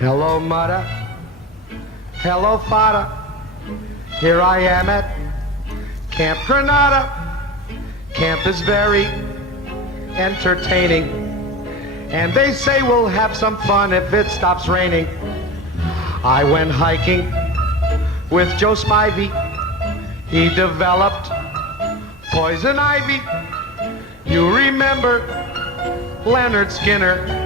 Hello, mother. Hello, father. Here I am at Camp Granada. Camp is very entertaining, and they say we'll have some fun if it stops raining. I went hiking with Joe Spivey. He developed poison ivy. You remember Leonard Skinner?